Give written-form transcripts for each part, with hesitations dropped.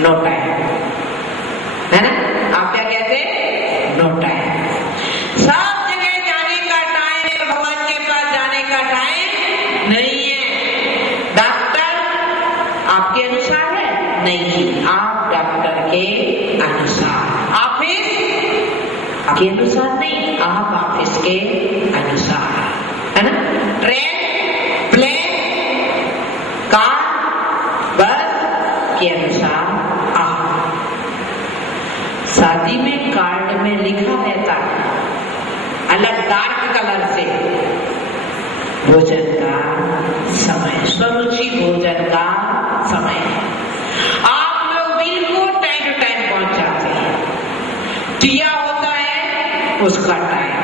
No time, है ना? आप क्या कहते? No time. सब जगह जाने का टाइम है, भगवान के पास जाने का टाइम नहीं है। डॉक्टर आपके अनुसार है? नहीं, आप डॉक्टर के अनुसार। ऑफिस आपके अनुसार नहीं, आप ऑफिस के अनुसार, है ना? ट्रेन, प्लेन, कार, बस के अनुसार आप। शादी में कार्ड में लिखा रहता है अलग डार्क कलर से भोजन का समय, स्वरुचि भोजन का समय। आप लोग बिल्कुल टाइम टू टाइम पहुंच जाते हैं। दिया होता है उसका टाइम,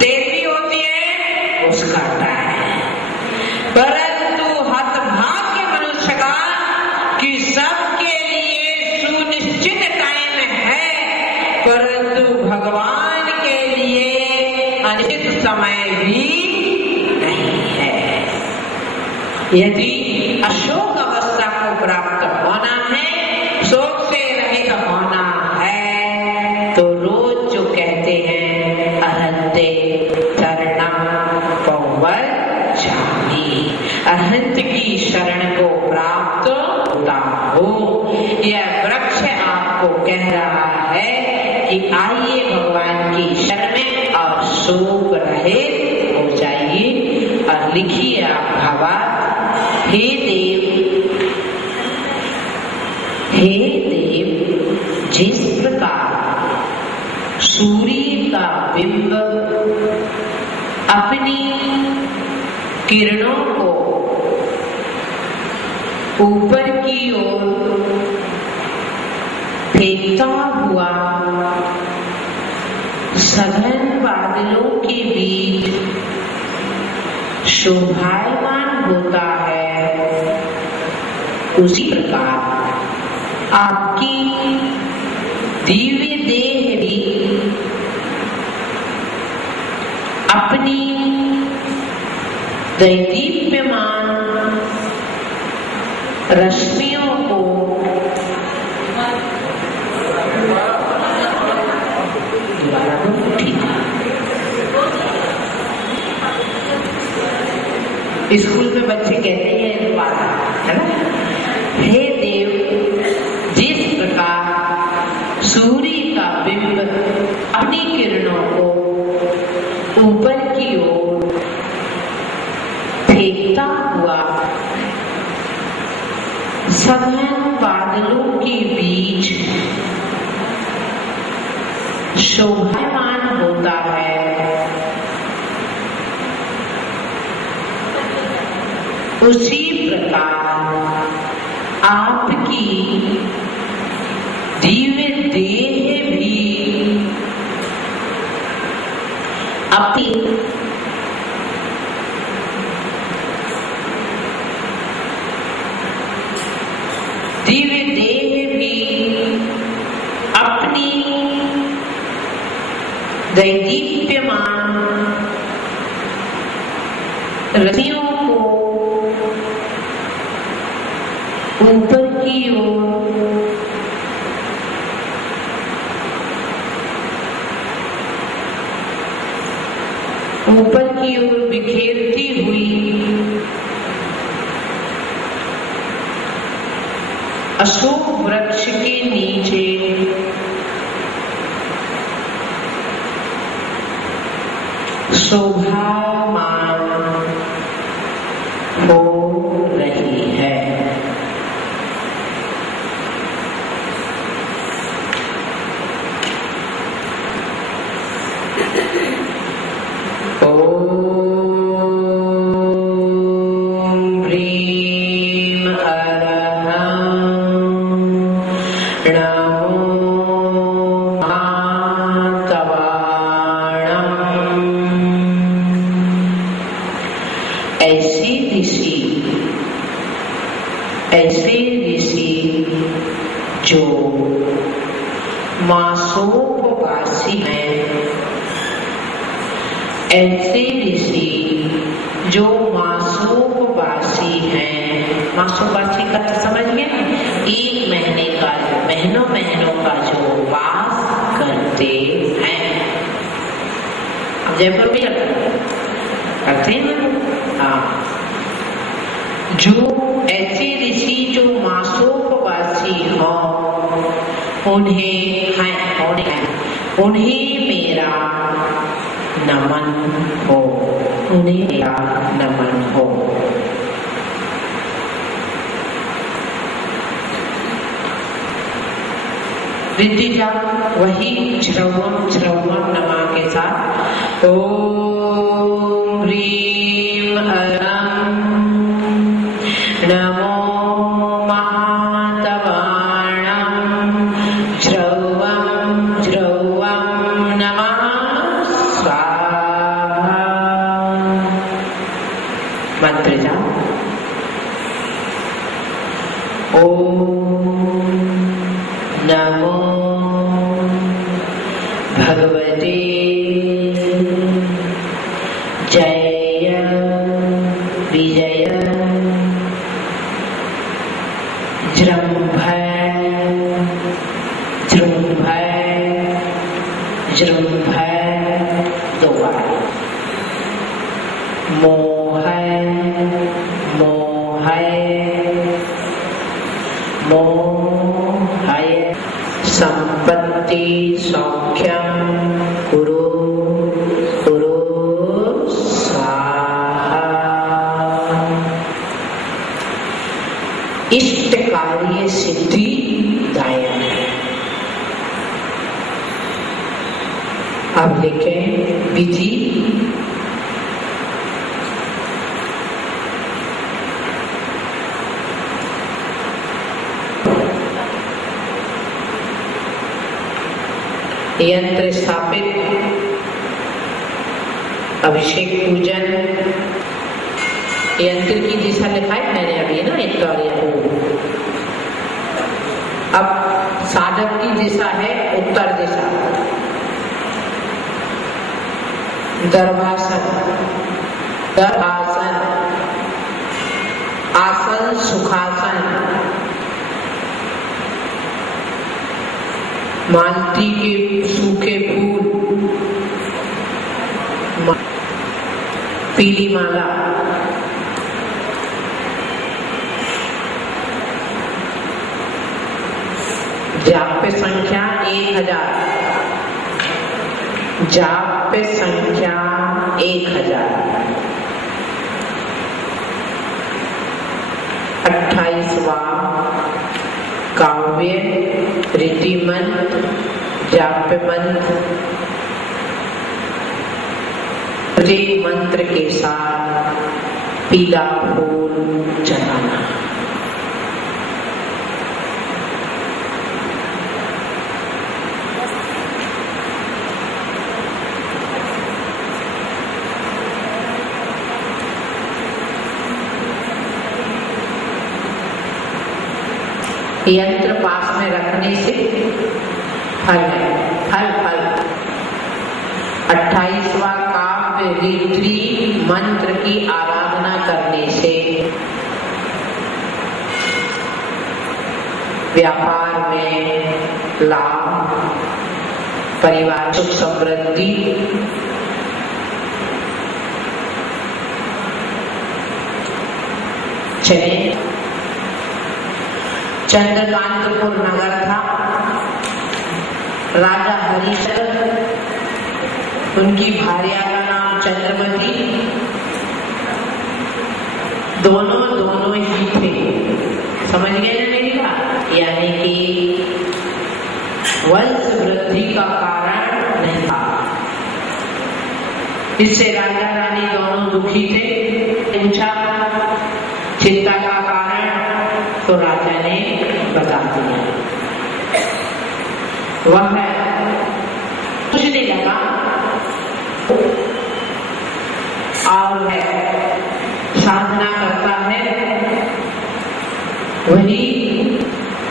तेजी होती है उसका टाइम, परंतु हतभाग्य मनुष्य का कि सबके लिए सुनिश्चित टाइम है, परंतु भगवान के लिए अनिश्चित समय भी नहीं है। यदि अशोक अवस्था को प्राप्त होना है, शोक से रहित होना है, तो रोज जो कहते हैं अहंते शरणं पौवच्छामि, अहंत की शरण को प्राप्त होता हो। यह वृक्ष आपको कह रहा है कि आइए भगवान की शरण में और शोक रहित हो जाइए। और लिखिए आप भावार्थ, हे देव, जिस प्रकार सूर्य का बिंब अपनी किरणों को ऊपर की ओर फेंकता हुआ सघन बादलों के बीच शोभायमान होता है, उसी प्रकार आपकी दिव्य देह भी अपनी दैदीप्यमान रश्मियों को स्कूल में बच्चे कहते हैं बात, है ना? हे देव, जिस प्रकार सूर्य का बिंब अपनी किरणों को ऊपर की ओर फेंकता हुआ सघन बादलों के बीच शोभायमान होता है, उसी प्रकार आपकी दिव्य देह भी अपनी दिव्य देह भी अपनी दैदीप्यमान रतियों को ऊपर की ओर बिखेरती हुई अशोक वृक्ष के नीचे शोभायमान हो रही है। ऐसे ऋषि जो मासोपवासी हैं, ऐसे ऋषि जो मासोपवासी हैं, मासोपवासी का तो समझ गए, 1 महीने का महीनों का जो उपवास करते हैं। अब जयपुर में करते हैं ना। हाँ, जो ऐसे ऋषि जो मासोपवासी हो उन्हें मेरा नमन हो, उन्हें मेरा नमन हो। ऋतिजा वही श्रवण नमा के साथ ओम ह्रीम अरम नमो महातवाणम ध्रुवम नमः स्वाहा। मंत्र जाओ। ओम नमो भगवते जय विजय जृंभय दो बार मोहय संपत्ति सौख्यम कुरु स्वाहा। इष्ट कार्य सिद्धि दायक है। अब देखें विधि। यंत्र स्थापित, अभिषेक पूजन। यंत्र की दिशा लिखा है मैंने अभी ना एक तो। अब साधक की दिशा है उत्तर दिशा। गर्भासन, आसन सुखासन, मालती के सूखे फूल, पीली माला, जाप पे संख्या 1000, जाप पे संख्या 1000। 28वां काव्य रीति मंत्र, जाप्य मंत्र। प्रत्येक मंत्र के साथ पीला फूल चढ़ाना। यंत्र पास में रखने से फल है, फल। 28वां काव्य ऋद्री मंत्र की आराधना करने से व्यापार में लाभ, परिवार सुख समृद्धि, चले। चंद्रकांतपुर नगर था, राजा हरिश्चंद्र, उनकी भार्या का नाम चंद्रमती। दोनों ही थे। समझ गए ना मेरी बात? यानी कि वंश वृद्धि का कारण नहीं था। इससे राजा रानी दोनों दुखी थे। पूछा चिंता का कारण, तो राजा ने बता दिया। वह पूछने लगा और है साधना करता है, वही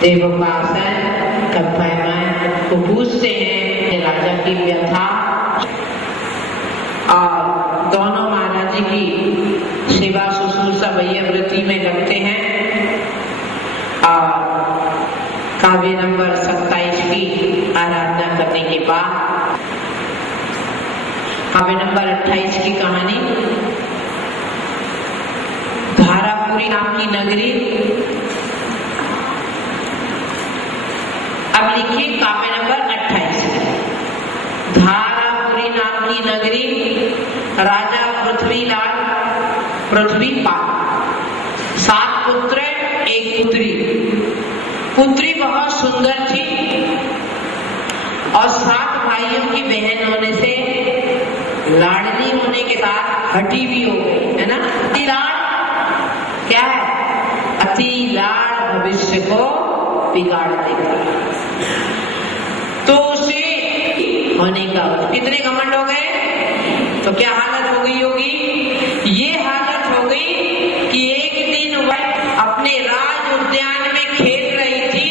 देवोपासन कथाएं को पूछते हैं राजा की व्यथा। और दोनों महाराज जी की सेवा शुश्रूषा वैयव्रती में लगते हैं। और काव्य नंबर 27 की आराधना करने के बाद काव्य नंबर 28 की कहानी धारापुरी नाम की नगरी। अब लिखिए काव्य नंबर 28। धारापुरी नाम की नगरी, राजा पृथ्वीपाल, 7 पुत्र 1 पुत्री। पुत्री बहुत सुंदर थी और 7 भाइयों की बहन होने से लाडली होने के साथ हठी भी हो गई, है ना। अति लाड़ क्या है? अति लाड़ भविष्य को बिगाड़ देगा। तो उसे होने का कितने घमंड हो गए, तो क्या हालत हो गई होगी? ये हालत हो गई कि एक दिन वह अपने राज उद्यान में खेल रही थी।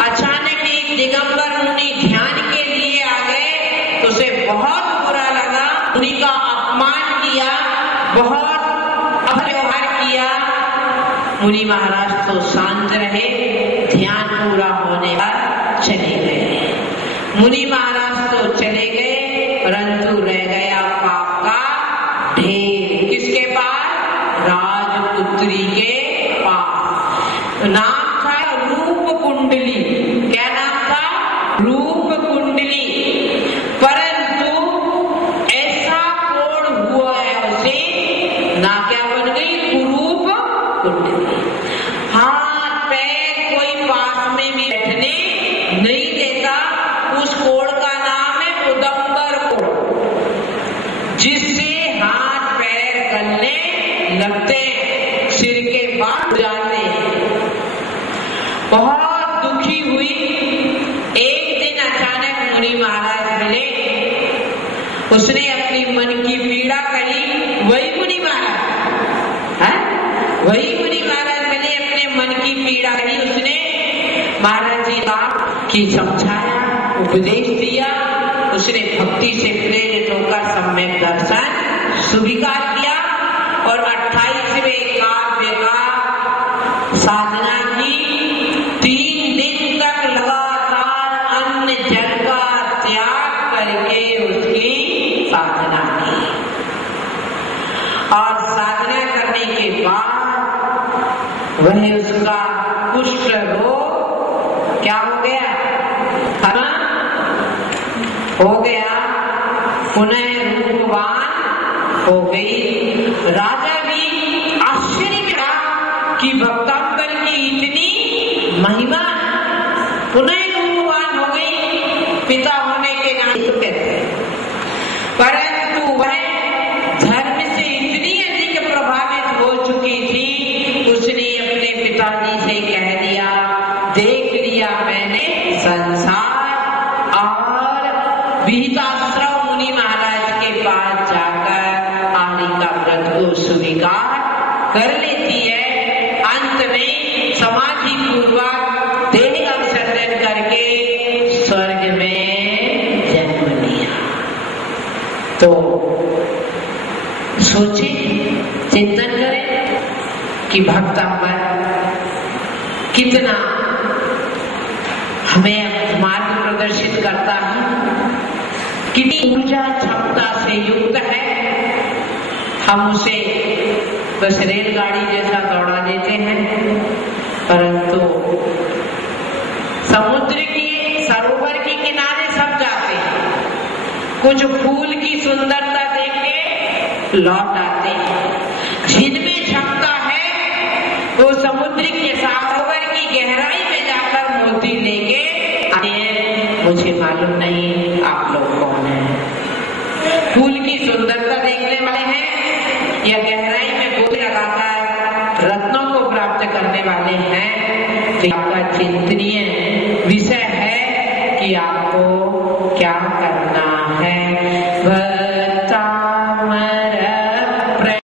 अचानक एक दिगंबर मुनि ध्यान के लिए आ गए तो उसे बहुत बुरा लगा। मुनि का अपमान किया, बहुत अव्यवहार किया। मुनि महाराज तो शांत रहे, ध्यान पूरा होने पर चले गए। मुनि महाराज तो चले गए परंतु रह गया पाप का ढेर। किसके पास? राजपुत्री के पास। नाम था रूप कुंडली। क्या नाम था? रूप कुंडली। परंतु ऐसा कोण हुआ है उसे, ना क्या बन गई? कुरूप कुंडली। हाथ पैर कोई पास में भी बैठने नहीं देता। उस कोण का नाम है उदंबर कोण, जिससे हाथ पैर गलने लगते, सिर के बाल जाते हैं। बहुत दुखी हुई। एक दिन अचानक मुनि महाराज मिले। उसने अपनी मन की पीड़ा कही। वही मुनि महाराज है, वही मुनि महाराज मिले, अपने मन की पीड़ा कही उसने। महाराज जी की समझाया, उपदेश दिया। उसने भक्ति से प्रेरित होकर सम्यक दर्शन स्वीकार किया और 28वें काव्य का साधना की। 3 दिन तक लगातार अन्न जल का त्याग करके उसकी साधना की। और साधना करने के बाद वह उसका कुष्ठ रोग क्या हो गया? हो गया, पुनः रूपवान हो गई। राजा भी आश्चर्य किया कि भक्तांतर की इतनी महिमा, पुनः रूपवान हो गई। पिता होने के नाते तो कहते हैं, परंतु वह धर्म से इतनी अधिक प्रभावित हो चुकी थी, उसने अपने पिताजी से कह दिया, देख लिया मैंने संसार। और विहिताश्रम मुनि महाराज के पास जाकर आदि का व्रत को स्वीकार कर लेती है। अंत में समाधि पूर्वक देह का विसर्जन करके स्वर्ग में जन्म लिया। तो सोचे, चिंतन करें कि भक्तांबर कितना हमें मार्ग प्रदर्शित करता है, कितनी ऊर्जा क्षमता से युक्त है। हम उसे बस रेलगाड़ी जैसा दौड़ा देते हैं, परंतु समुद्र के सरोवर के किनारे सब जाते हैं, कुछ फूल की सुंदरता देख के लौट आते हैं। जिनमें क्षमता है वो समुद्र के सरोवर की गहराई में जाकर मोती लेके आते हैं। मुझे मालूम नहीं आप लोग कौन हैं, फूल की सुंदरता देखने वाले हैं या गहराई में गोली लगाकर रत्नों को प्राप्त करने वाले हैं। तो आपका चिंतनीय विषय है कि आपको क्या करना है।